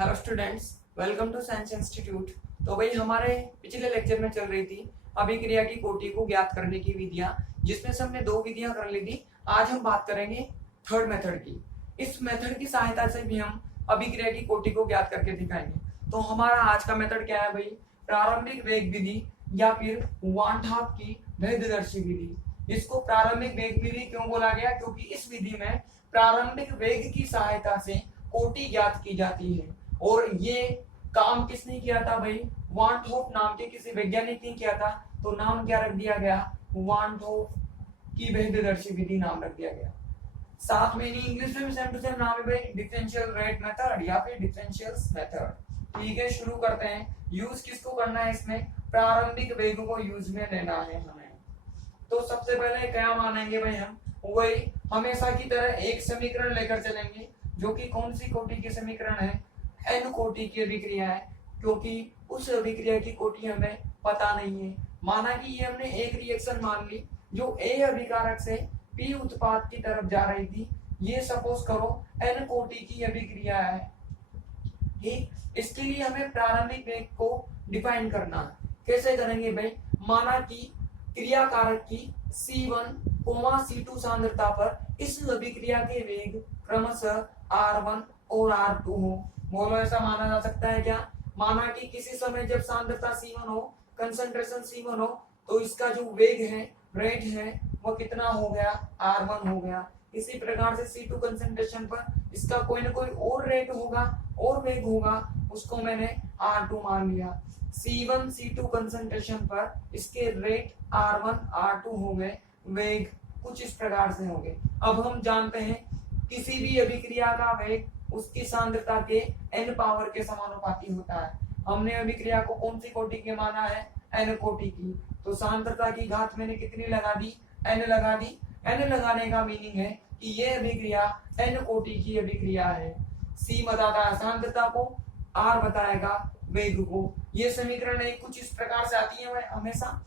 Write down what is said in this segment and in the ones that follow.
Hello students, welcome to science institute. तो भाई हमारे पिछले लेक्चर में चल रही थी अभिक्रिया की कोटि को ज्ञात करने की विधियां, जिसमें से हमने 2 विधियां कर ली थी। आज हम बात करेंगे थर्ड मेथड की। इस मेथड की सहायता से भी हम अभिक्रिया की कोटि को ज्ञात करके दिखाएंगे। तो हमारा आज का मेथड क्या है भाई? प्रारंभिक वेग विधि या फिर वान हाफ की भेददर्शी विधि। इसको प्रारंभिक वेग विधि क्यों बोला गया? क्योंकि इस विधि में प्रारंभिक वेग की सहायता से कोटि ज्ञात की जाती है। और ये काम किसने किया था भाई? वान होप नाम के किसी वैज्ञानिक ने किया था। तो नाम क्या रख दिया गया? वान होप की भेददर्शी विधि नाम रख दिया गया। साथ में इंग्लिश में भी सेम टू सेम नाम है भाई, डिफरेंशियल रेट मेथड या फिर डिफरेंशियल मेथड। ठीक है, शुरू करते हैं। यूज किसको करना है इसमें? प्रारंभिक वेग को यूज में लेना है हमें। तो सबसे पहले क्या मानेंगे भाई? हम वही हमेशा की तरह एक समीकरण लेकर चलेंगे, जो कि कौन सी कोटि के समीकरण है? एन कोटि की अभिक्रिया है, क्योंकि उस अभिक्रिया की कोटि हमें पता नहीं है। माना कि ये हमने एक रिएक्शन मान ली जो ए अभिकारक से पी उत्पाद की तरफ जा रही थी। ये सपोज करो एन कोटि की अभिक्रिया है। ठीक, इसके लिए हमें प्रारंभिक वेग को डिफाइन करना है। कैसे करेंगे भाई? माना कि क्रिया कारक की C1, C2 सांद्रता पर इस अभिक्रिया के वेग क्रमशः R1 और R2 हो। बोलो, ऐसा माना जा सकता है क्या? माना कि किसी समय जब सांद्रता C1 हो, कंसंट्रेशन C1 हो, तो इसका जो वेग है, रेट है, वो कितना हो गया? R1 हो गया। इसी प्रकार से C2 कंसंट्रेशन पर इसका कोई ना कोई और रेट होगा और वेग होगा, उसको मैंने R2 मान लिया। C1 C2 कंसंट्रेशन पर इसके रेट R1 R2 हो गए, वेग कुछ इस प्रकार से होंगे। अब हम जानते हैं किसी भी अभिक्रिया का वेग उसकी सांद्रता के n पावर के समानुपाती होता है। हमने अभिक्रिया को कौन सी कोटि के माना है? n कोटि की। तो सांद्रता की घात मैंने कितनी लगा दी? n लगा दी। n लगाने का मीनिंग है कि ये अभिक्रिया n कोटि की अभिक्रिया है। c बताता है सांद्रता को, r बताएगा वेग को। ये समीकरण एक कुछ इस प्रकार से आती है हमेशा।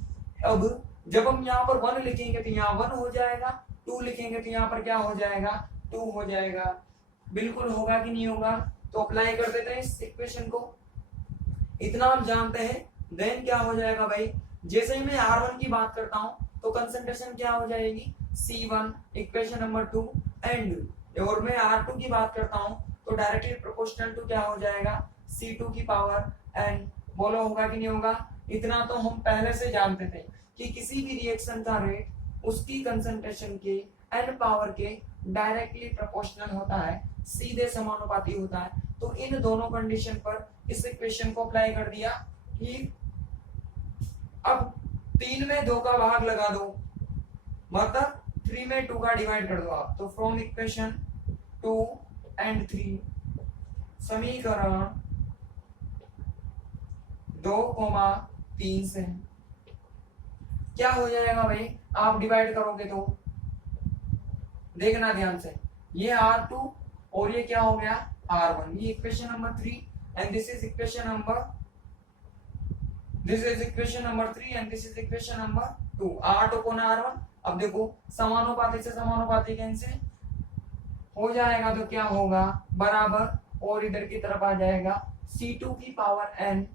अब जब हम यहाँ पर 1 लिखेंगे तो यहाँ 1 हो जाएगा, 2 लिखेंगे तो यहाँ पर क्या हो जाएगा? 2 हो जाएगा। बिल्कुल होगा कि नहीं होगा? तो अप्लाई कर देते हैं इस इक्वेशन को। इतना हम जानते हैं। देन क्या हो जाएगा भाई? जैसे ही मैं R1 की बात करता हूँ तो कंसंट्रेशन क्या हो जाएगी? C1 इक्वेशन नंबर 2 एंड और मैं R2 की बात करता हूँ तो डायरेक्टली प्रोपोर्शनल टू क्या हो जाएगा? C2 की पावर n। बोलो होगा कि नहीं होगा? इतना तो हम पहले से जानते थे कि किसी भी रिएक्शन का रेट उसकी कंसंट्रेशन के n पावर के डायरेक्टली प्रोपोर्शनल होता है, सीधे समानुपाती होता है। तो इन दोनों कंडीशन पर इस इक्वेशन को अप्लाई कर दिया। ठीक, अब 3 में 2 का भाग लगा दो, मतलब 3 में 2 का डिवाइड कर दो आप। तो फ्रॉम इक्वेशन 2 एंड 3 समीकरण 2,3 से क्या हो जाएगा भाई? आप डिवाइड करोगे तो देखना ध्यान से, ये R2 और ये क्या हो गया? R1। ये equation number 3 and this is equation number 3 and this is equation number 2। R2 को ना R1। अब देखो समानुपाती से समानुपाती कैंसिल हो जाएगा तो क्या होगा? बराबर, और इधर की तरफ आ जाएगा C2 की पावर n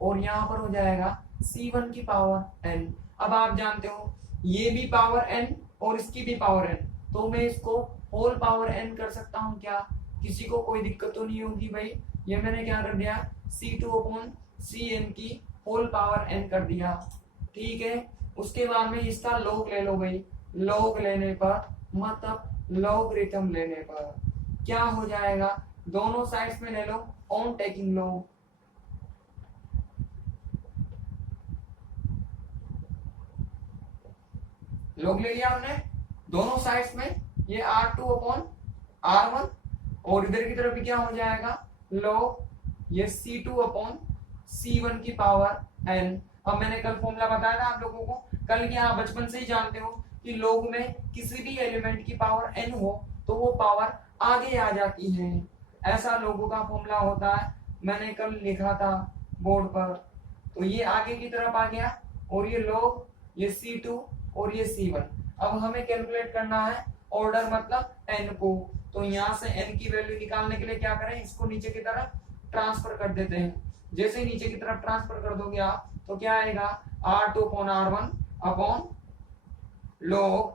और यहाँ पर हो जाएगा C1 की पावर n। अब आप जानते हो ये भी पावर n और इसकी भी पावर n, तो मैं इसको होल पावर n कर सकता हूँ क्या? किसी को कोई दिक्कत तो नहीं होगी भाई? ये मैंने क्या कर दिया? C2/Cn की होल पावर n कर दिया। ठीक है, उसके बाद में इसका लॉग ले लो भाई। लॉग लेने पर मतलब लॉगरिथम लेने पर क्या हो जाएगा? दोनों साइड्स में ले लो ऑन टेकिंग लॉग। लॉग ले लिया हमने दोनों साइड्स में, ये R2/R1 और इधर की तरफ भी क्या हो जाएगा? लॉग ये C2/C1 की पावर n। अब मैंने कल फॉर्मूला बताया था आप लोगों को, कल की आप बचपन से ही जानते हो कि लॉग में किसी भी एलिमेंट की पावर n हो तो वो पावर आगे आ जाती है। ऐसा लोगों का फॉर्मूला होता है, मैंने कल लिखा था बोर्ड पर। तो ये आगे की तरफ आ गया और ये लॉग, ये C2 और ये C1। अब हमें कैलकुलेट करना है ऑर्डर मतलब n को। तो यहाँ से n की वैल्यू निकालने के लिए क्या करें? इसको नीचे की तरफ ट्रांसफर कर देते हैं। जैसे नीचे की तरफ ट्रांसफर कर दोगे आप तो क्या आएगा, R2 upon R1 upon log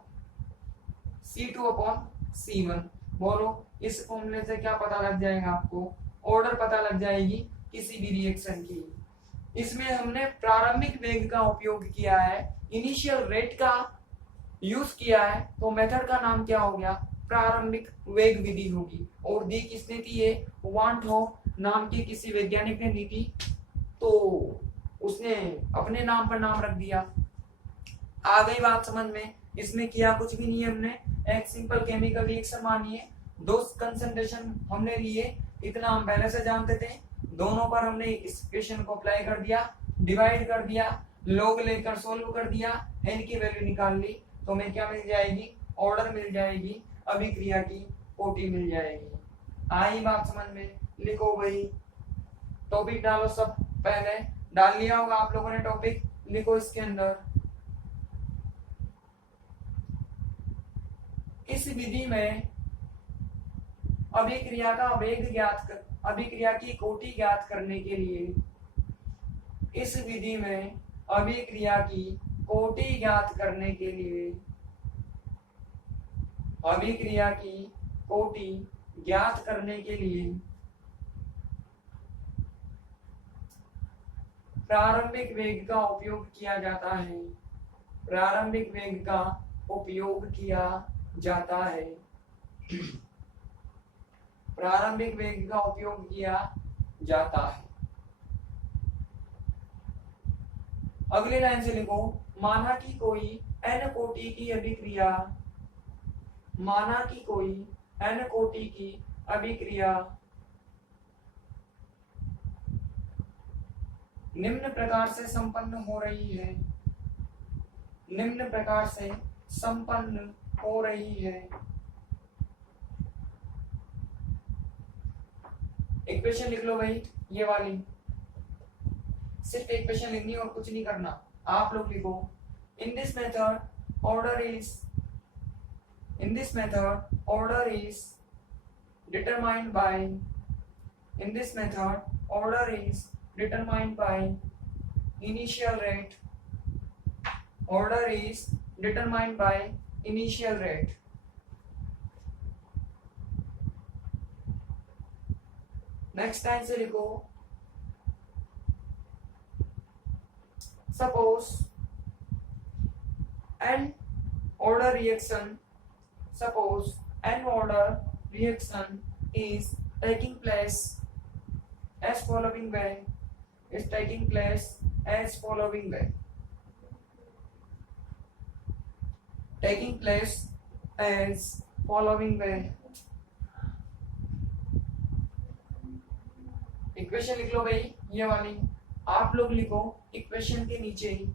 C2 upon C1। बोलो इस फॉर्मूले से क्या पता लग जाएगा आपको, ऑर्डर पता लग जाएगी किसी भी रिएक्शन की। इसमें हमने प्रारंभिक वेग का उपयोग किया है, इनिशियल रेट का यूज किया है, तो मेथड का नाम क्या हो गया, प्रारंभिक वेग विधि होगी। और दी किसने थी, ये वान थॉ नाम के किसी वैज्ञानिक ने दी थी, तो उसने अपने नाम पर नाम रख दिया। आ गई बात समझ में। इसमें किया कुछ भी नहीं है हमने, एक सिंपल केमिकल रिएक्शन मानिए, दो कंसंट्रेशन हमने लिए, इतना हम पहले से जानते थे, दोनों पर हमने इस इक्वेशन को अप्लाई कर दिया, डिवाइड कर दिया, लॉग लेकर सोल्व कर दिया, n की वैल्यू निकाल ली, तो हमें क्या मिल जाएगी, ऑर्डर मिल जाएगी, अभिक्रिया की कोटि मिल जाएगी। आई बात समझ में। लिखो भाई, टॉपिक डालो, सब पहले डाल लिया होगा आप लोगों ने टॉपिक, लिखो इसके अंदर। इस विधि में अभिक्रिया का वेग ज्ञात कर, अभिक्रिया की कोटि ज्ञात करने के लिए, इस विधि में अभिक्रिया की कोटि ज्ञात करने के लिए, अभिक्रिया की कोटि ज्ञात करने के लिए प्रारंभिक वेग का उपयोग किया जाता है, प्रारंभिक वेग का उपयोग किया जाता है, प्रारंभिक वेग का उपयोग किया जाता है। अगले लाइन से लिखो, माना कि कोई n कोटि की अभिक्रिया, माना कि कोई n कोटि की अभिक्रिया निम्न प्रकार से संपन्न हो रही है, निम्न प्रकार से संपन्न हो रही है। इक्वेशन लिख लो भाई, ये वाली, सिर्फ इक्वेशन लिखनी और कुछ नहीं करना। आप लोग लिखो, in this method order is, in this method order is determined by, in this method order is determined by initial rate, order is determined by initial rate। Next time से लिखो, suppose n order reaction, suppose n order reaction is taking place as following way, is taking place as following way, taking place as following way। Equation लिख लो भाई, ये वाली आप लोग लिखो equation के नीचे ही,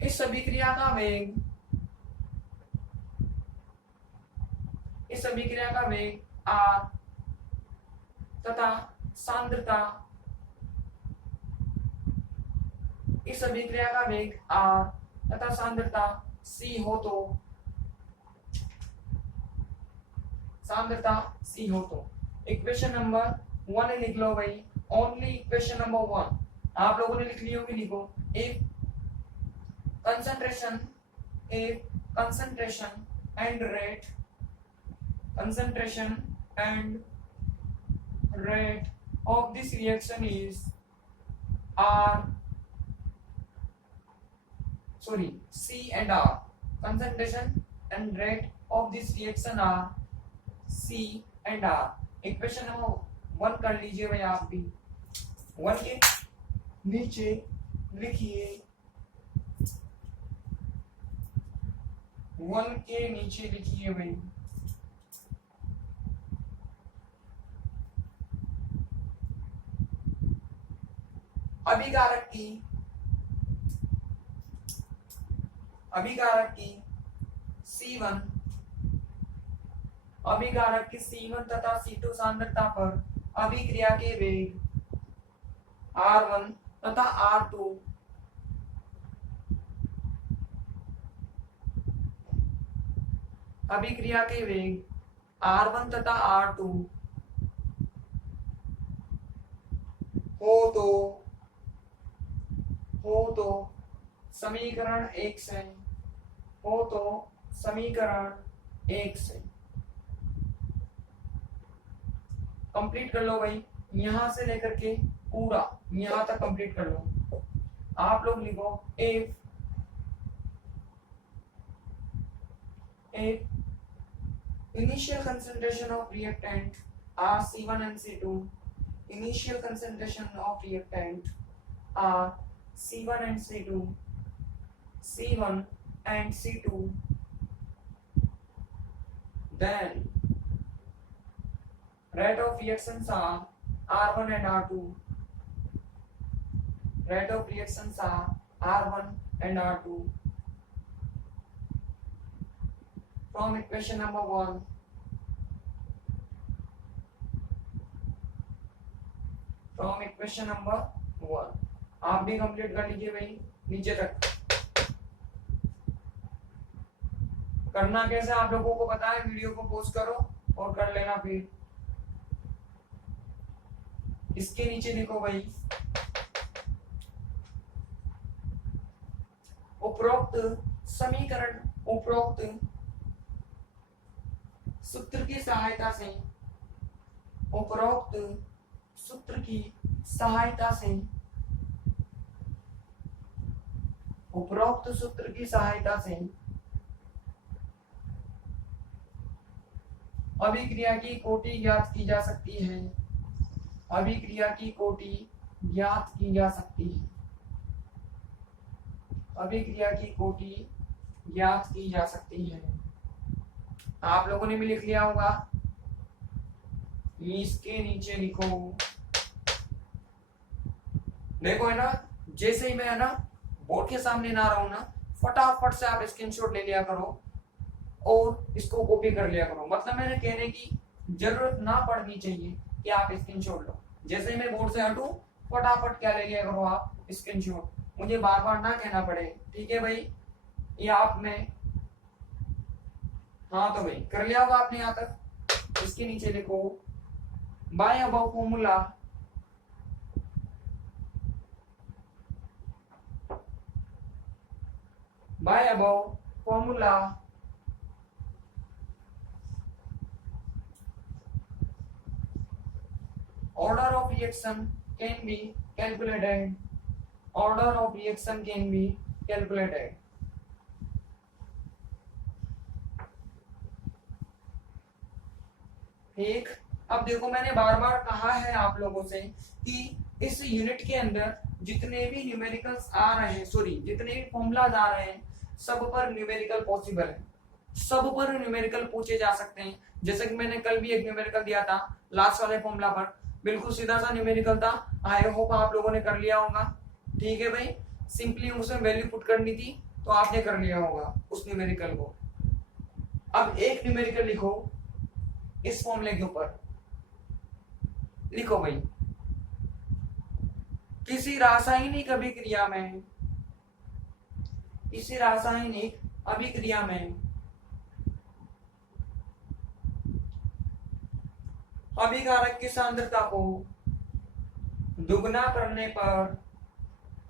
इस अभिक्रिया का वेग, इस अभिक्रिया का वेग r तथा सांद्रता, इस अभिक्रिया का वेग r तथा सांद्रता c हो तो, सांद्रता c हो तो इक्वेशन नंबर 1 लिख लो भाई, ओनली इक्वेशन नंबर 1 आप लोगों ने लिख ली होगी। लिखो, if concentration, if concentration and rate, concentration and rate of this reaction is R, sorry, C and R, concentration and rate of this reaction are C and R। Equation number 1 कर लीजिए भाई, आप भी 1 के नीचे लिखिए, 1 के नीचे लिखिए भाई, अभिकारक की, अभिकारक की C1, अभिकारक की C1 तथा C2 सांद्रता पर अभिक्रिया के वेग R1 तथा R2 अभिक्रिया के वेग R1 तथा R2 हो तो समीकरण 1 से कंप्लीट कर लो भाई। यहां से लेकर के पूरा यहां तक कंप्लीट कर लो। आप लोग लिखो if initial concentration of reactant are C1 and C2, initial concentration of reactant are C1 and C2, C1 and C2, then rate of reactions are R1 and R2, rate of reactions are R1 and R2 from equation number 1, from equation number 1। आप भी complete कर लीजिए भाई नीचे तक। करना कैसे आप लोगों को पता है, वीडियो को पॉज करो और कर लेना। फिर इसके नीचे लिखो भाई उपरोक्त समीकरण, उपरोक्त सूत्र की सहायता से, उपरोक्त सूत्र की सहायता से, उपरोक्त सूत्र की सहायता से अभिक्रिया की कोटि ज्ञात की जा सकती है, अभिक्रिया की कोटि ज्ञात की जा सकती है, अभिक्रिया की कोटि ज्ञात की जा सकती है। आप लोगों ने भी लिख लिया होगा। इसके नीचे लिखो, देखो है ना, जैसे ही मैं है ना बोर्ड के सामने ना रहूं ना, फटाफट से आप स्क्रीनशॉट ले लिया करो और इसको कॉपी कर लिया करो। मतलब मैंने कहने की जरूरत ना पड़नी चाहिए कि आप स्क्रीनशॉट लो। जैसे ही मैं बोर्ड से हटूं फटाफट क्या ले लिया करो आप स्क्रीनशॉट, मुझे बार बार ना कहना पड़े। ठीक है भाई, ये आप में, हाँ तो भाई कर लिया होगा आपने यहाँ तक। इसके नीचे लिखो by above formula, by above formula order of reaction can be calculated, order of reaction can be calculated। ठीक, अब देखो मैंने बार बार कहा है आप लोगों से कि इस यूनिट के अंदर जितने भी न्यूमेरिकल्स आ रहे हैं, सॉरी जितने भी फॉर्मूलाज आ रहे हैं, सब पर न्यूमेरिकल पॉसिबल है, सब पर न्यूमेरिकल पूछे जा सकते हैं। जैसे कि मैंने कल भी एक न्यूमेरिकल दिया था लास्ट वाले फॉर्मूला पर, बिल्कुल सीधा सा न्यूमेरिकल था। आई होप आप लोगों ने कर लिया होगा। ठीक है भाई, सिंपली उसमें वैल्यू पुट करनी थी तो आपने कर लिया होगा उस न्यूमेरिकल को। अब एक न्यूमेरिकल लिखो इस फॉर्मूले के ऊपर, लिखो भाई किसी रासायनिक अभिक्रिया में, किसी रासायनिक अभिक्रिया में अभिकारक की सांद्रता को दुगना करने पर,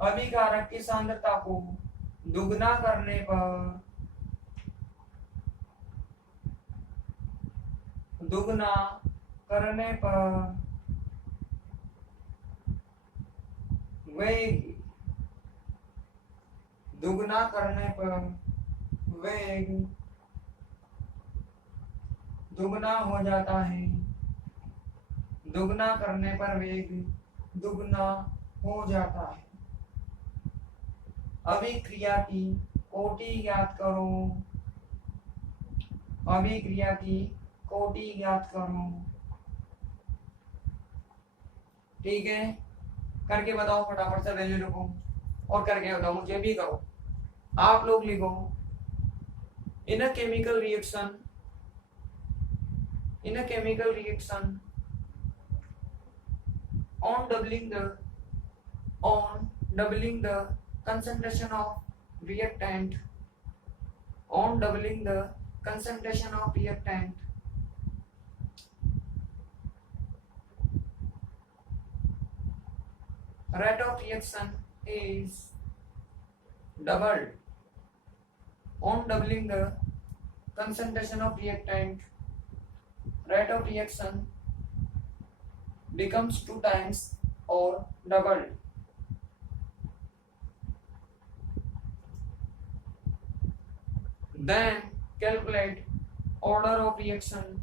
अभिकारक की सांद्रता को दुगना करने पर, दुगना करने पर वेग, दुगना करने पर वेग दुगना हो जाता है, दुगना करने पर वेग दुगना हो जाता है। अभिक्रिया की कोटि ज्ञात करो, अभिक्रिया की कोटि ज्ञात करो। ठीक है, करके बताओ फटाफट से, वैल्यू लिखो और करके बताओ, मुझे भी करो। आप लोग लिखो in a chemical reaction, in a chemical reaction on doubling the concentration of reactant, on doubling the concentration of reactant, rate of reaction is doubled. On doubling the concentration of reactant, rate of reaction becomes 2 times or doubled. Then calculate order of reaction.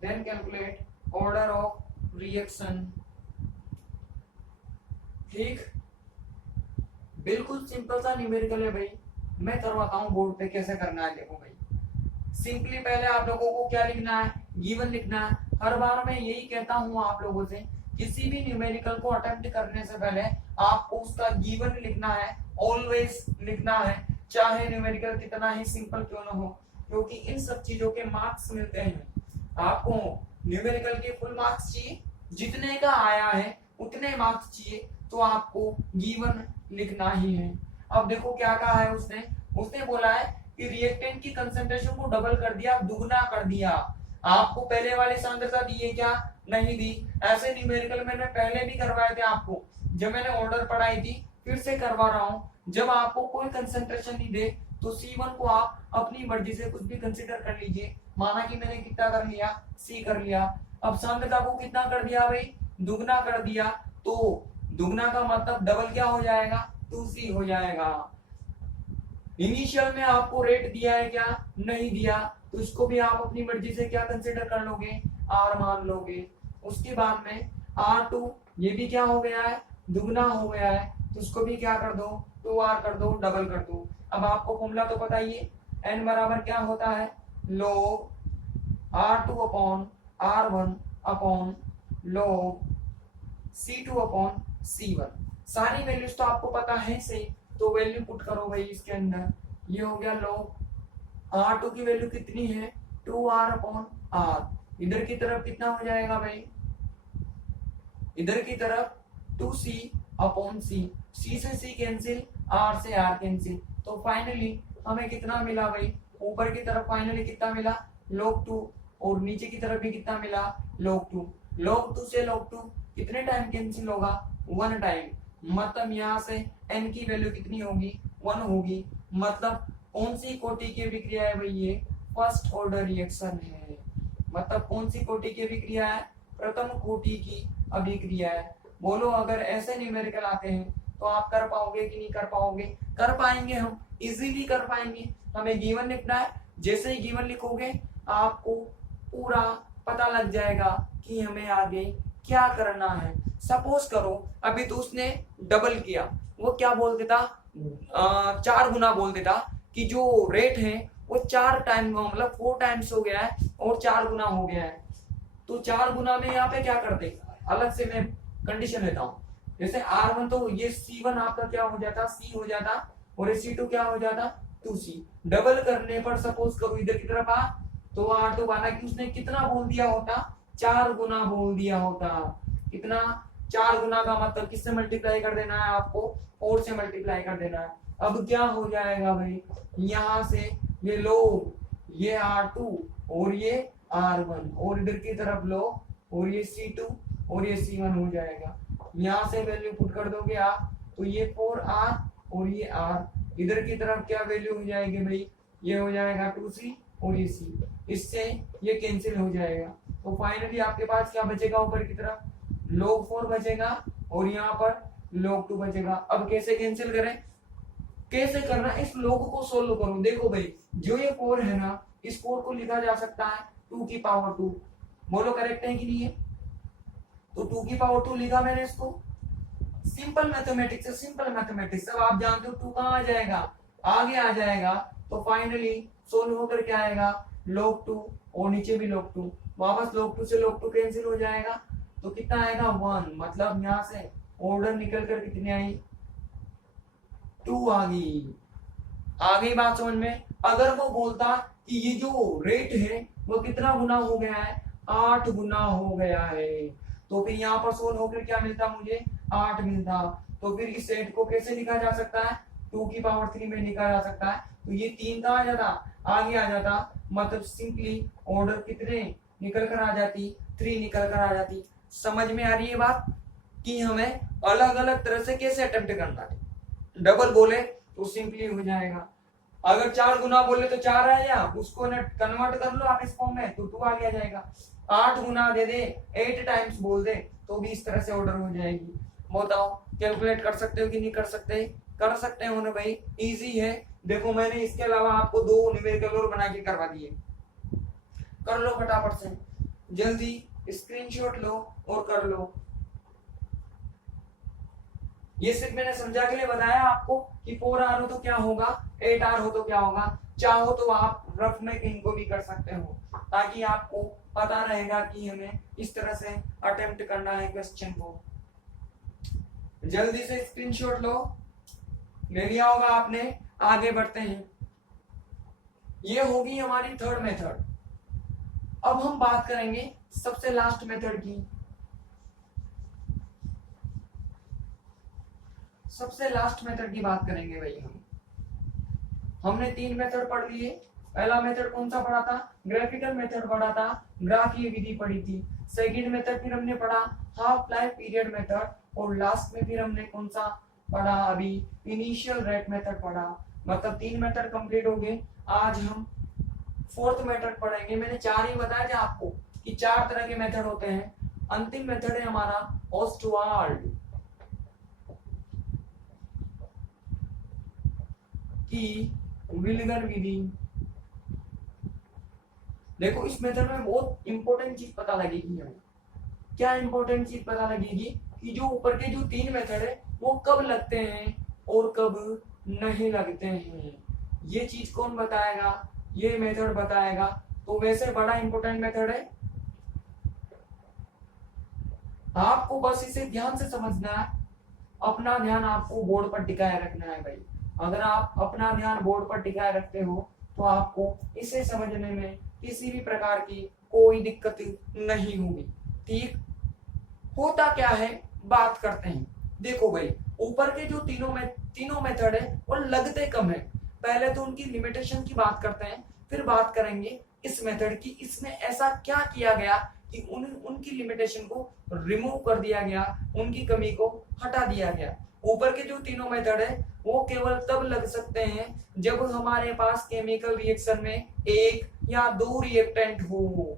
Then calculate order of reaction. ठीक, बिल्कुल simple सा numerical है भाई, मैं करवाता हूँ board पे कैसे करना है। देखो भाई, सिंपली पहले आप लोगों को क्या लिखना है, गिवन लिखना है। हर बार मैं यही कहता हूँ आप लोगों से, किसी भी न्यूमेरिकल को अटेम्प्ट करने से पहले आपको उसका गिवन लिखना है, ऑलवेज लिखना है, चाहे न्यूमेरिकल कितना ही सिंपल क्यों ना हो, क्योंकि इन सब चीजों के मार्क्स मिलते हैं। आपको न्यूमेरिकल के फुल मार्क्स चाहिए, जितने का आया है उतने मार्क्स चाहिए, तो आपको गिवन लिखना ही है। अब देखो क्या कहा है उसने, उसने बोला है कि रिएक्टेंट की कंसंट्रेशन को डबल कर दिया, दुगना कर दिया। आपको पहले वाली सांद्रता दी है क्या? नहीं दी। ऐसे न्यूमेरिकल मैंने पहले भी करवाए थे आपको, जब मैंने ऑर्डर पढ़ाई थी, फिर से करवा रहा हूं। जब आपको कोई कंसंट्रेशन नहीं दे तो C1 को आप अपनी मर्जी से कुछ भी कंसीडर कर लीजिए। माना कि मैंने कितना कर लिया, C कर लिया। अब सांद्रता को कितना कर दिया भाई? दुगना कर दिया। तो दुगना का मतलब डबल क्या हो जाएगा? 2C हो जाएगा। इनिशियल में आपको रेट दिया है क्या? नहीं दिया, तो इसको भी आप अपनी मर्जी से क्या कंसीडर कर लोगे? R मान लोगे। उसके बाद में R2, ये भी क्या हो गया है? दुगना हो गया है, तो इसको भी क्या कर दो? 2R कर दो, डबल कर दो। अब आपको फॉर्मूला तो पता ही है, N बराबर क्या होता है? log R2 upon R1 upon log C2 upon C1। सारी वैल्यूज तो आपको पता है से, तो वैल्यू पुट करो भाई इसके अंदर। ये हो गया log R2 की वैल्यू कितनी है? 2R upon R। इधर की तरफ कितना हो जाएगा भाई? इधर की तरफ 2C अपॉन C। C से C कैंसिल, R से R कैंसिल, तो फाइनली हमें कितना मिला भाई? ऊपर की तरफ फाइनली कितना मिला? log 2, और नीचे की तरफ भी कितना मिला? log 2। log 2 से log 2 कितने टाइम कैंसिल होगा? 1 टाइम। मतलब यहाँ से n की वैल्यू कितनी होगी? 1 होगी। मतलब कौन सी कोटि की अभिक्रिया है भाई? ये फर्स्ट ऑर्डर रिएक्शन है। मतलब कौन सी कोटि की अभिक्रिया है? प्रथम कोटि की अभिक्रिया है। बोलो अगर ऐसे न्यूमेरिकल आते हैं तो आप कर पाओगे कि नहीं कर पाओगे? कर पाएंगे, हम इजीली कर पाएंगे। हमें गिवन लिखना है, जैसे ही गिवन लिखोगे आपको पूरा पता लग जाएगा कि हमें आगे क्या करना है। सपोज करो अभी तो उसने डबल किया, वो क्या बोल देता? 4 गुना बोल देता कि जो रेट है वो 4 टाइम, मतलब 4 टाइम्स हो गया है और 4 गुना हो गया है। तो 4 गुना में यहाँ पे क्या कर दे? अलग से मैं कंडीशन लेता हूँ। जैसे R1 तो ये C1 आपका क्या हो जाता? C हो जाता, और ये C2 क्या हो जाता? 2C। डबल करने पर सपोज करो इधर की तरफ आ, तो R2 माना कि उसने कितना बोल दिया होता? 4 गुना बोल दिया होता। कितना? 4 गुना का मतलब किससे मल्टीप्लाई कर देना है आपको? 4 से मल्टीप्लाई कर देना है। अब क्या हो जाएगा भाई? यहाँ से ये लो, ये R2 और ये R1, और इधर की तरफ लो, और ये C2 और ये C1 हो जाएगा। यहाँ से वैल्यू पुट कर दोगे आप, तो ये 4R और ये R। इधर की तरफ क्या वैल्यू हो जाएगी भाई? ये हो जाएगा 2C और ये C। इससे ये कैंसिल हो जाएगा, तो फाइनली आपके पास क्या बचेगा? ऊपर की तरफ log 4 बचेगा और यहाँ पर log 2 बचेगा। अब कैसे कैंसिल करें? कैसे करना? इस log को सोल्व करो। देखो भाई, जो ये 4 है ना, इस 4 को लिखा जा सकता है 2 की पावर 2। बोलो करेक्ट है कि नहीं है? तो 2 की पावर 2 लिखा मैंने इसको। सिंपल मैथमेटिक्स है, सिंपल मैथमेटिक्स। अब आप जानते हो 2 कहाँ आ जाएगा? आगे आ जाएगा। तो फाइनली सोल्व होकर क्या आएगा? log 2, और नीचे भी log 2। वापस log 2 से log 2 कैंसिल हो जाएगा, तो कितना आएगा? 1। मतलब यहाँ से ऑर्डर निकल कर कितनी आई? 2 आ गई। आ गई बात समझ में? अगर वो बोलता कि ये जो रेट है वो कितना गुना हो गया है? 8 गुना हो गया है, तो फिर यहाँ पर सोल्व होकर क्या मिलता मुझे? 8 मिलता। तो फिर इस रेट को कैसे लिखा जा सकता है? 2 की पावर 3 में लिखा जा सकता है। तो ये 3 कहाँ आ जाता, आगे आ जाता, मतलब सिंपली ऑर्डर कितने निकल कर आ जाती, 3 निकल कर आ जाती। समझ में आ रही है बात कि हमें अलग अलग तरह से कैसे अटेम्प्ट करना है। डबल बोले तो सिंपली हो जाएगा, अगर 4 गुना बोले तो 4 आया, उसको ना कन्वर्ट कर लो आप इस फॉर्म में तो 2 आगे आ जाएगा। 8 गुना दे दे, 8 टाइम्स बोल दे तो भी इस तरह से ऑर्डर हो जाएगी। बताओ कैलकुलेट कर सकते हो कि नहीं कर सकते, कर सकते हो ना भाई, इजी है। देखो मैंने इसके अलावा आपको 2 न्यूमेरिकल और बना के करवा दिए, कर लो फटाफट से, जल्दी स्क्रीनशॉट लो और कर लो। ये सिर्फ मैंने समझा के लिए बताया आपको कि 4R हो तो क्या होगा, 8R हो तो क्या होगा। चाहो तो आप रफ में इनको भी कर सकते हो, ताकि आपको पता रहेगा कि हमें इस तरह से अटेम्प्ट करना है क्वेश्चन को। जल्दी से स्क्रीनशॉट लो, ले लिया होगा आपने। आगे बढ़ते हैं, ये होगी हमारी थर्ड मेथड। अब हम बात करेंगे सबसे लास्ट मेथड की। सबसे लास्ट मेथड की बात करेंगे भाई हमने 3 मेथड पढ़ लिए। पहला मेथड कौन सा पढ़ा था, ग्राफिकल मेथड पढ़ा था, ग्राफीय विधि पढ़ी थी। सेकंड मेथड फिर हमने पढ़ा हाफ लाइफ पीरियड मेथड, और लास्ट में फिर हमने कौन सा पढ़ा, अभी इनिशियल रेट मेथड पढ़ा। मतलब 3 मेथड कंप्लीट हो गए। आज हम 4th मेथड पढ़ेंगे। मैंने 4 ही बताया था आपको कि 4 तरह के मेथड होते हैं। अंतिम मेथड है हमारा ऑस्टवाल्ड की विल्गर विधि। देखो इस मेथड में बहुत इंपॉर्टेंट चीज पता लगेगी हमें। क्या इंपॉर्टेंट चीज पता लगेगी कि जो ऊपर के जो 3 मेथड है वो कब लगते हैं और कब नहीं लगते हैं। ये चीज कौन बताएगा, ये मेथड बताएगा। तो वैसे बड़ा इंपॉर्टेंट मेथड है, आपको बस इसे ध्यान से समझना है। अपना ध्यान आपको बोर्ड पर टिकाए रखना है भाई। अगर आप अपना ध्यान बोर्ड पर टिकाए रखते हो तो आपको इसे समझने में किसी भी प्रकार की कोई दिक्कत नहीं होगी। ठीक, होता क्या है बात करते हैं। देखो भाई ऊपर के जो तीनों मेथड है वो लगते कम है। पहले तो उनकी लिमिटेशन की बात करते हैं, फिर बात करेंगे इस मेथड की, इसमें ऐसा क्या किया गया कि उनकी लिमिटेशन को रिमूव कर दिया गया, उनकी कमी को हटा दिया गया। ऊपर के जो तीनों मेथड है वो केवल तब लग सकते हैं जब हमारे पास केमिकल रिएक्शन में 1 या 2 रिएक्टेंट हो,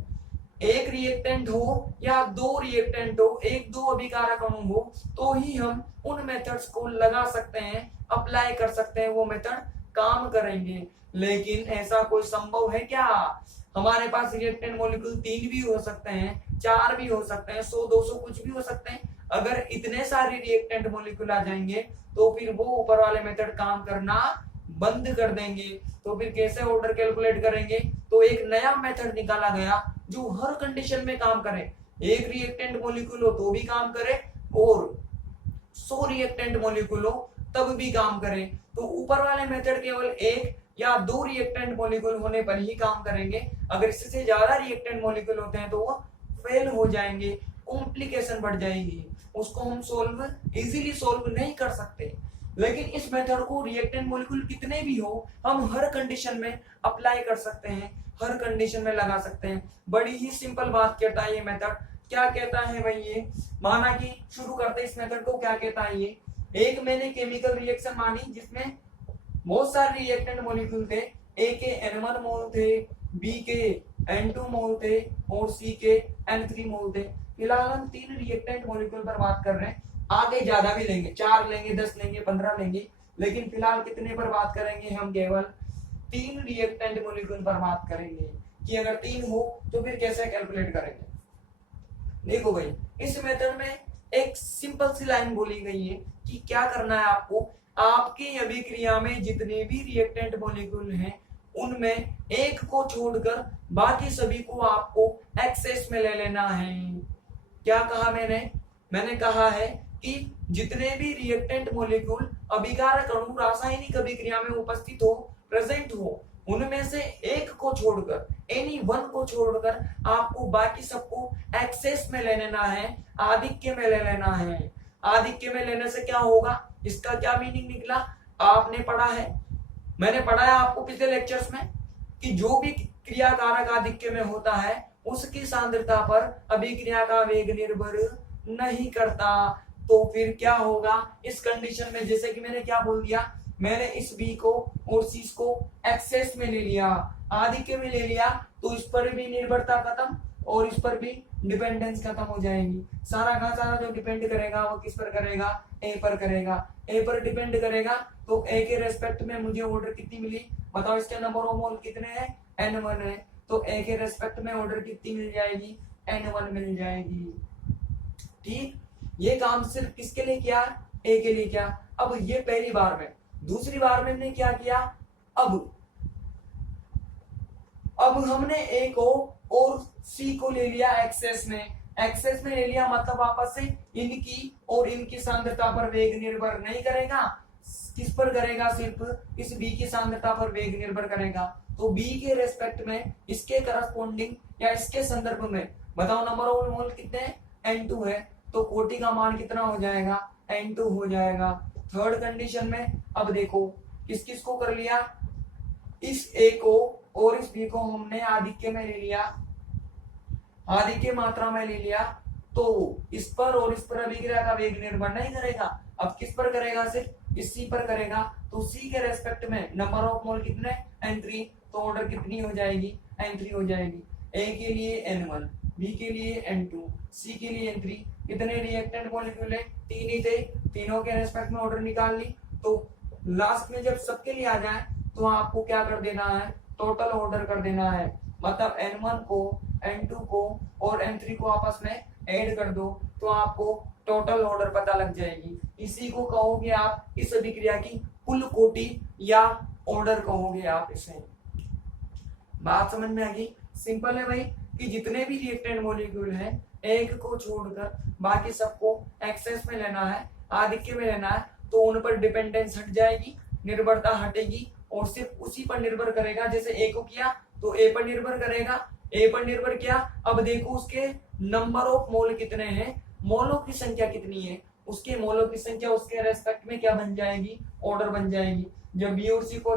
1 रिएक्टेंट हो या 2 रिएक्टेंट हो, 1-2 अभिकारक अणु हो, तो ही हम उन मेथड्स को लगा सकते हैं, अप्लाई कर सकते हैं, वो मेथड काम करेंगे। लेकिन ऐसा कोई संभव है क्या? हमारे पास रिएक्टेंट मॉलिक्यूल 3 भी हो सकते हैं, 4 भी हो सकते हैं, 100-200 कुछ भी हो सकते हैं। अगर इतने सारे रिएक्टेंट मॉलिक्यूल आ जाएंगे तो फिर वो ऊपर वाले मेथड काम करना बंद कर देंगे। तो फिर कैसे ऑर्डर कैलकुलेट करेंगे? तो एक नया मेथड निकाला गया जो हर कंडीशन में काम करे। 1 रिएक्टेंट मॉलिक्यूल हो तो भी काम करे और 100 रिएक्टेंट मॉलिक्यूल हो तब भी काम करे। तो ऊपर वाले मेथड केवल 1 या 2 रिएक्टेंट मॉलिक्यूल होने पर ही काम करेंगे। अगर इससे ज्यादा रिएक्टेंट मॉलिक्यूल होते हैं तो वो फेल हो जाएंगे, कॉम्प्लिकेशन बढ़ जाएगी, उसको हम इजीली सोल्व नहीं कर सकते। लेकिन इस मेथड को रिएक्टेंट मॉलिक्यूल कितने भी हो हम हर कंडीशन में अप्लाई कर सकते हैं, हर कंडीशन में लगा सकते हैं। बड़ी ही सिंपल बात कहता है ये मेथड। क्या कहता है भाई ये, माना कि शुरू करते इस मेथड को। क्या कहता है ये, एक मैंने केमिकल रिएक्शन मानी जिसमें बहुत सारे रिएक्टेंट मॉलिक्यूल थे। ए के N1 मोल थे, बी के N2 मोल थे और सी के N3 मोल थे। फिलहाल हम 3 रिएक्टेंट मॉलिक्यूल पर बात कर रहे हैं, आगे ज्यादा भी लेंगे, 4 लेंगे, 10 लेंगे, 15 लेंगे, लेकिन फिलहाल कितने पर बात करेंगे हम, केवल 3 रिएक्टेंट मॉलिक्यूल पर बात करेंगे कि अगर 3 हो तो फिर कैसे कैलकुलेट करेंगे। देखो भाई इस मेथड में एक सिंपल सी लाइन बोली गई है कि क्या करना है आपको, आपकी अभिक्रिया में जितने भी रिएक्टेंट मॉलिक्यूल हैं उनमें एक को छोड़कर बाकी सभी को आपको एक्सेस में ले लेना है। क्या कहा मैंने कहा है कि जितने भी रिएक्टेंट मॉलिक्यूल अभिकारक अणु रासायनिक अभिक्रिया में उपस्थित हो, प्रेजेंट हो, उनमें से एक को छोड़कर, एनी वन को छोड़कर आपको बाकी सबको एक्सेस में ले लेना है, आधिक्य में ले लेना है। आधिक्य में लेने से क्या होगा, इसका क्या मीनिंग निकला, आपने पढ़ा है मैंने पढ़ाया आपको पिछले लेक्चर्स में कि जो भी क्रिया कारक आधिक्य में होता है उसकी सांद्रता पर अभिक्रिया का वेग निर्भर नहीं करता। तो फिर क्या होगा इस कंडीशन में, जैसे कि मैंने क्या बोल दिया, मैंने इस बी को और सी को एक्सेस में ले लिया, आधिक्य में ले लिया, तो इस पर भी निर्भरता खत्म और इस पर भी डिपेंडेंस खत्म हो जाएगी। सारा का सारा जो डिपेंड करेगा वो किस पर करेगा, ए पर करेगा। ए पर डिपेंड करेगा तो ए के रेस्पेक्ट में मुझे ऑर्डर कितनी मिली, बताओ इसके नंबर ऑफ मोल कितने हैं, n1 है, तो ए के रेस्पेक्ट में ऑर्डर कितनी मिल जाएगी, n1 मिल जाएगी। ठीक, ये काम सिर्फ किसके लिए किया, ए के लिए किया। अब ये पहली बार में, दूसरी बार में हमने क्या किया, अब हमने ए को और सी को ले लिया एक्सेस में ले लिया, मतलब वापस से इनकी और इनकी सांद्रता पर वेग निर्भर नहीं करेगा, किस पर करेगा, सिर्फ इस बी की सांद्रता पर वेग निर्भर करेगा। तो बी के रेस्पेक्ट में इसके करस्पॉन्डिंग या इसके संदर्भ में बताओ नंबर ऑफ मोल कितने हैं, n2 है, तो कोटि का मान कितना हो जाएगा, n2 हो जाएगा। थर्ड कंडीशन में अब देखो किस किस को कर लिया, इस ए को और इस बी को हमने आधिक्य में ले लिया, आधिक्य मात्रा में ले लिया, तो इस पर और इस पर अभिक्रिया का वेग निर्भर नहीं करेगा। अब किस पर करेगा, सिर्फ इस सी पर करेगा, तो सी के रेस्पेक्ट में नंबर ऑफ मोल कितने, n3, तो ऑर्डर कितनी हो जाएगी, n3 हो जाएगी। ए के लिए n1, बी के लिए n2, सी के लिए n3। कितने रिएक्टेंट मॉलिक्यूल है, 3 ही थे, तीनों के रेस्पेक्ट में ऑर्डर निकाल ली। तो लास्ट में जब सबके लिए आ जाए तो आपको क्या कर देना है, टोटल ऑर्डर कर देना है, मतलब n1 को, n2 को और n3 को आपस में ऐड कर दो तो आपको टोटल ऑर्डर पता लग जाएगी। इसी को कहोगे आप इस अभिक्रिया की कुल कोटि या ऑर्डर कहोगे आप इसे। बात समझ में आ गई, सिंपल है भाई कि जितने भी रिएक्टेंट मॉलिक्यूल हैं एक को छोड़कर बाकी सबको एक्सेस में लेना है, आधिक्य में लेना है, तो उन पर डिपेंडेंस हट जाएगी, निर्भरता हटेगी और सिर्फ उसी पर निर्भर करेगा। जैसे ए को किया तो ए पर निर्भर करेगा, ए पर निर्भर किया, अब देखो उसके नंबर ऑफ मोल कितने हैं, मोलों की संख्या कितनी है, उसके मोलों की संख्या उसके रेस्पेक्ट में क्या बन जाएगी, ऑर्डर बन जाएगी। जब बी और सी को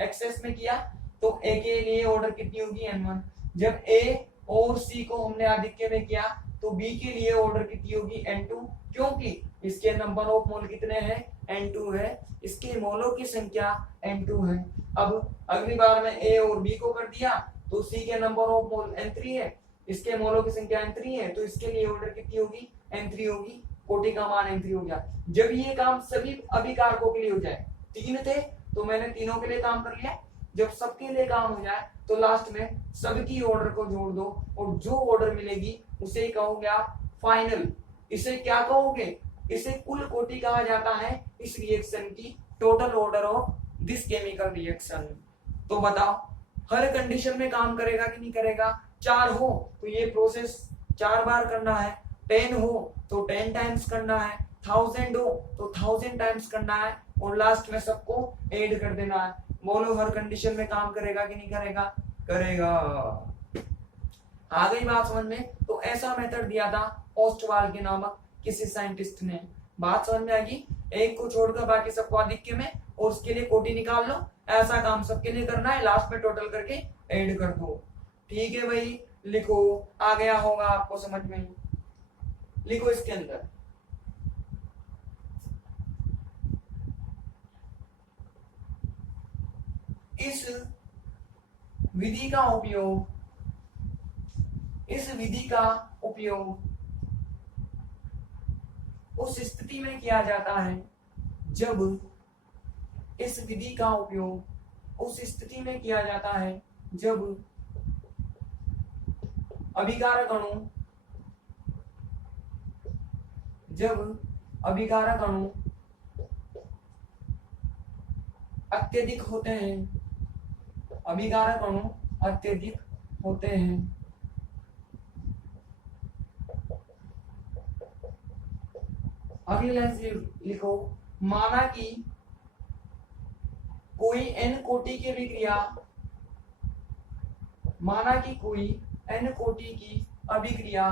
एक्सेस में किया तो ए के लिए ऑर्डर कितनी होगी, n1। जब ए और सी को हमने आधिक्य में किया तो बी के लिए ऑर्डर कितनी होगी, n2, क्योंकि इसके नंबर ऑफ मोल कितने हैं, n2 है, इसके मोलों की संख्या n2 है। अब अगली बार में ए और बी को कर दिया तो सी के नंबर ऑफ मोल n3 है, इसके मोलों की संख्या n3 है, तो इसके लिए ऑर्डर कितनी होगी, n3 होगी, कोटि का मान n3 हो गया। जब ये काम सभी अभिकारकों के लिए हो जाए, 3 थे तो मैंने तीनों के लिए काम कर लिया, जब सबके लिए काम हो जाए तो लास्ट में सबकी ऑर्डर को जोड़ दो और जो ऑर्डर मिलेगी उसे ही कहोगे आप फाइनल। इसे क्या कहोगे, इसे कुल कोटि कहा जाता है इस रिएक्शन की, total order of this chemical reaction. तो बताओ हर कंडीशन में काम करेगा कि नहीं करेगा, 4 हो तो ये प्रोसेस 4 बार करना है, 10 हो तो 10 टाइम्स करना है, 1000 हो तो 1000 टाइम्स करना है और लास्ट में सबको ऐड कर देना है। बोलो हर कंडीशन में काम करेगा कि नहीं करेगा, करेगा। आ गई बात समझ में। तो ऐसा मेथड दिया था ओस्टवाल के नामक किसी साइंटिस्ट ने। बात समझ में आएगी, एक को छोड़कर बाकी सबको आधिक्य में और उसके लिए कोटि निकाल लो, ऐसा काम सबके लिए करना है, लास्ट में टोटल करके ऐड कर दो। ठीक है भाई, लिखो, आ गया होगा आपको समझ में, लिखो इसके अंदर इस विधि का उपयोग उस स्थिति में किया जाता है जब इस विधि का उपयोग उस स्थिति में किया जाता है जब अभिकारक अणु अत्यधिक होते हैं, अभिकारक अणु अत्यधिक होते हैं। अगली लाइन से लिखो, माना कि कोई n कोटि की अभिक्रिया, माना कि कोई n कोटि की अभिक्रिया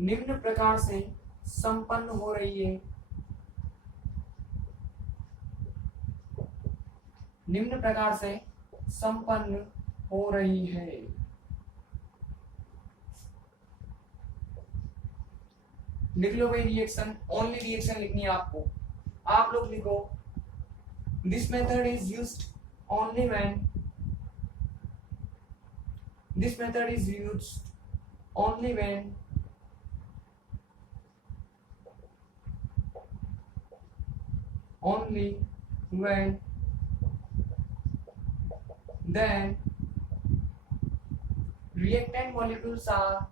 निम्न प्रकार से संपन्न हो रही है, निम्न प्रकार से संपन्न हो रही है। लिख लो भाई रिएक्शन, ओनली रिएक्शन लिखनी है आपको। आप लोग लिखो this method is used only when, this method is used only when only when then reactant molecules are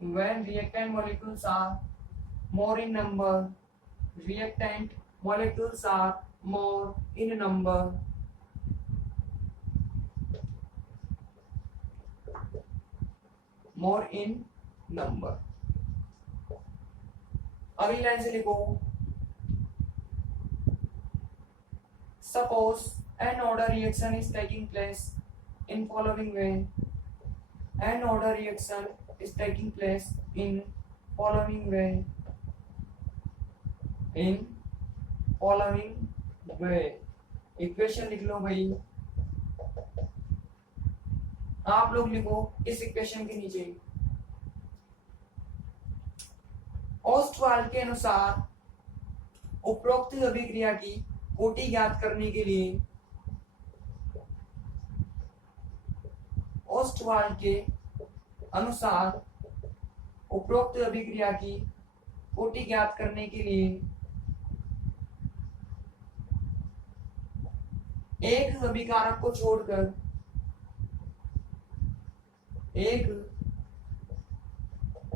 when reactant molecules are more in number, reactant molecules are more in number, more in number। अगली line से लिखो suppose an order reaction is taking place in following way, an order reaction is taking place in following way, in following way। Equation लिख लो भाई, आप लोग लिखो इस equation के नीचे। ऑस्टवाल्ड के अनुसार उपरोक्त अभिक्रिया की कोटि ज्ञात करने के लिए, ऑस्टवाल्ड के अनुसार उपरोक्त अभिक्रिया की कोटि ज्ञात करने के लिए एक अभिकारक को छोड़कर, एक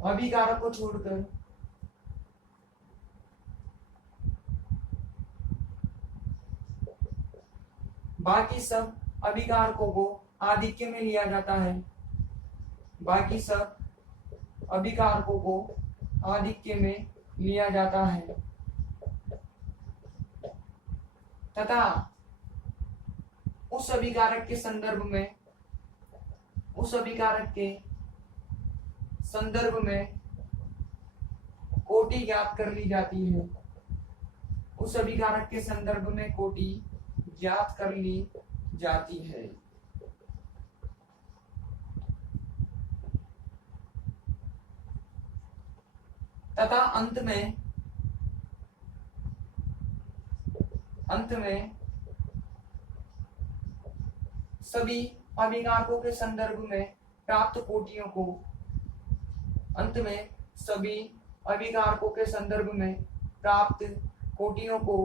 अभिकारक को छोड़कर बाकी सब अभिकारकों को आधिक्य में लिया जाता है, बाकी सब अभिकारकों को आधिक्य में लिया जाता है तथा उस अभिकारक के संदर्भ में, उस अभिकारक के संदर्भ में कोटि ज्ञात कर ली जाती है, उस अभिकारक के संदर्भ में कोटि ज्ञात कर ली जाती है। तथा अंत में सभी अभिकारकों के संदर्भ में प्राप्त कोटियों को, अंत में सभी अभिकारकों के संदर्भ में प्राप्त कोटियों को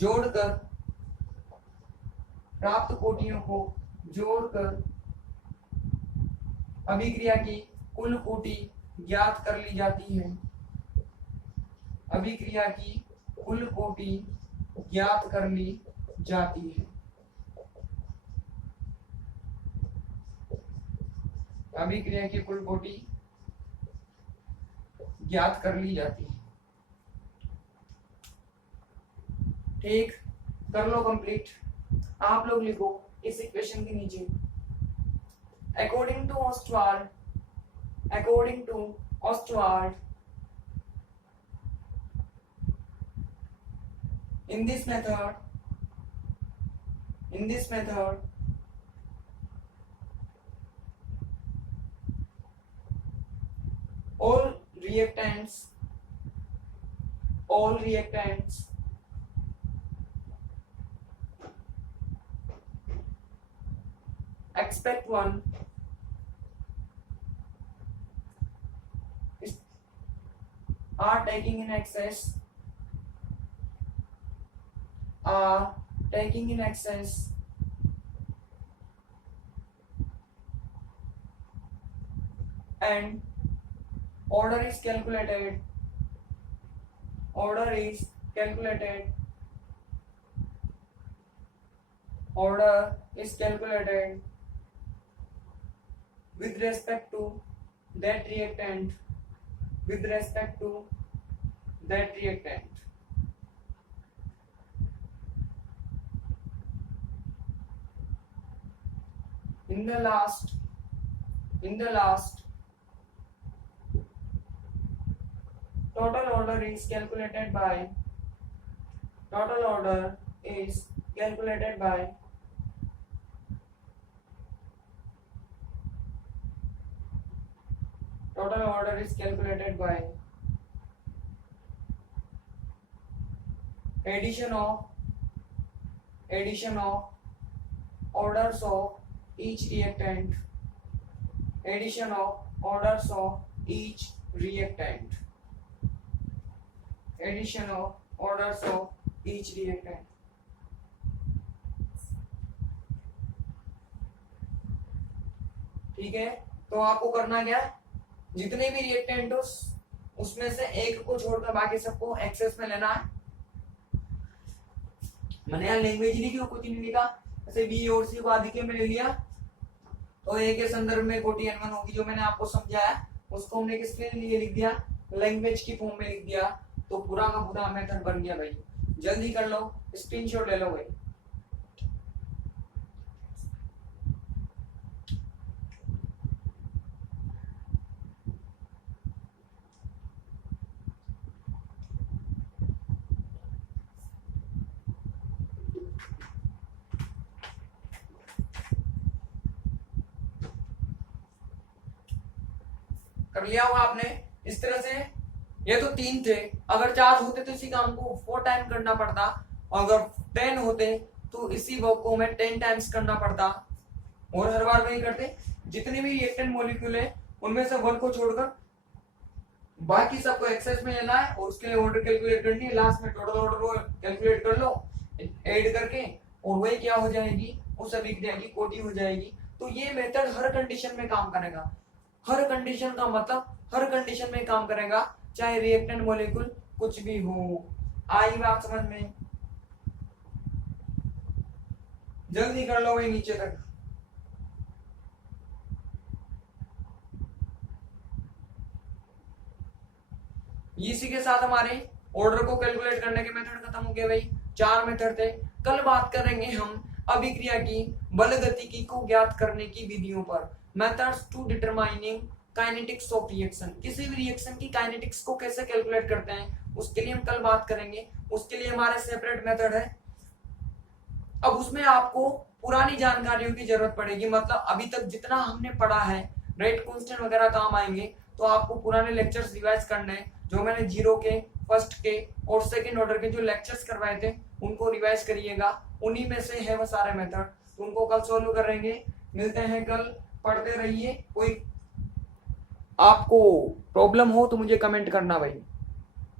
जोड़कर, प्राप्त कोटियों को जोड़कर अभिक्रिया की कुल कोटि ज्ञात कर ली जाती है, अभिक्रिया की कुल कोटि ज्ञात कर ली जाती है, अभिक्रिया की कुल कोटि ज्ञात कर ली जाती है। ठीक, कर लो कंप्लीट। आप लोग लिखो इस इक्वेशन के नीचे according to Ostwald, according to Ostwald in this method all reactants expect one are taking in excess and order is calculated with respect to that reactant, in the last in the last total order is calculated by total order is calculated by total order is calculated by addition of orders of each reactant, addition of orders of each reactant, addition of orders of each reactant. ठीक है, तो आपको करना क्या, जितने भी reactant उसमें से एक को छोड़कर बाकी सबको एक्सेस में लेना है। मैंने यहाँ लैंग्वेज लिखी और कुछ नहीं लिखा, जैसे बी और सी को आदि के में ले लिया, तो ए के संदर्भ में कोटि N1 होगी, जो मैंने आपको समझाया उसको हमने किसके लिए लिख दिया, लैंग्वेज की फॉर्म में लिख दिया, तो पूरा का पूरा मेथड बन गया भाई। जल्दी कर लो, स्क्रीनशॉट ले लो भाई। कर लिया होगा आपने इस तरह से। ये तो 3 थे, अगर 4 होते तो इसी काम को 4 टाइम करना पड़ता, अगर 10 होते तो इसी वर्क को हमें 10 टाइम्स करना पड़ता, और हर बार वही करते। जितने भी रिएक्टेंट मॉलिक्यूल है उनमें से 1 को छोड़कर बाकी सबको एक्सेस में लेना है, और उसके लिए ऑर्डर कैलकुलेट करनी है। लास्ट में टोटल ऑर्डर को कैलकुलेट कर लो ऐड करके, और वही क्या हो जाएगी, उस अभिक्रिया की कोटि हो जाएगी। तो ये मेथड हर कंडीशन में काम करेगा। हर कंडीशन का मतलब हर कंडीशन में काम करेगा, चाहे रिएक्टेंट मॉलिक्यूल कुछ भी हो। आई बात समझ में? जल्दी कर लो भाई नीचे तक। इसी के साथ हमारे ऑर्डर को कैलकुलेट करने के मेथड खत्म हो गए भाई। 4 मेथड थे। कल बात करेंगे हम अभिक्रिया की बल गतिकी को ज्ञात करने की विधियों पर, methods to determining kinetics of reaction. किसी भी रिएक्शन की काइनेटिक्स को कैसे कैलकुलेट करते हैं उसके लिए हम कल बात करेंगे। उसके लिए हमारे सेपरेट मेथड है। अब उसमें आपको पुरानी जानकारियों की जरूरत पड़ेगी, मतलब अभी तक जितना हमने पढ़ा है, रेट कांस्टेंट वगैरह काम आएंगे, तो आपको पुराने लेक्चर्स रिवाइज करने हैं। जो मैंने 0 के, फर्स्ट के और सेकंड ऑर्डर के जो लेक्चर्स करवाए थे उनको रिवाइज करिएगा। उन्हीं में से है वो सारे मेथड, तो उनको कल सोल्व करेंगे। मिलते हैं कल, पढ़ते रहिए। कोई आपको प्रॉब्लम हो तो मुझे कमेंट करना भाई।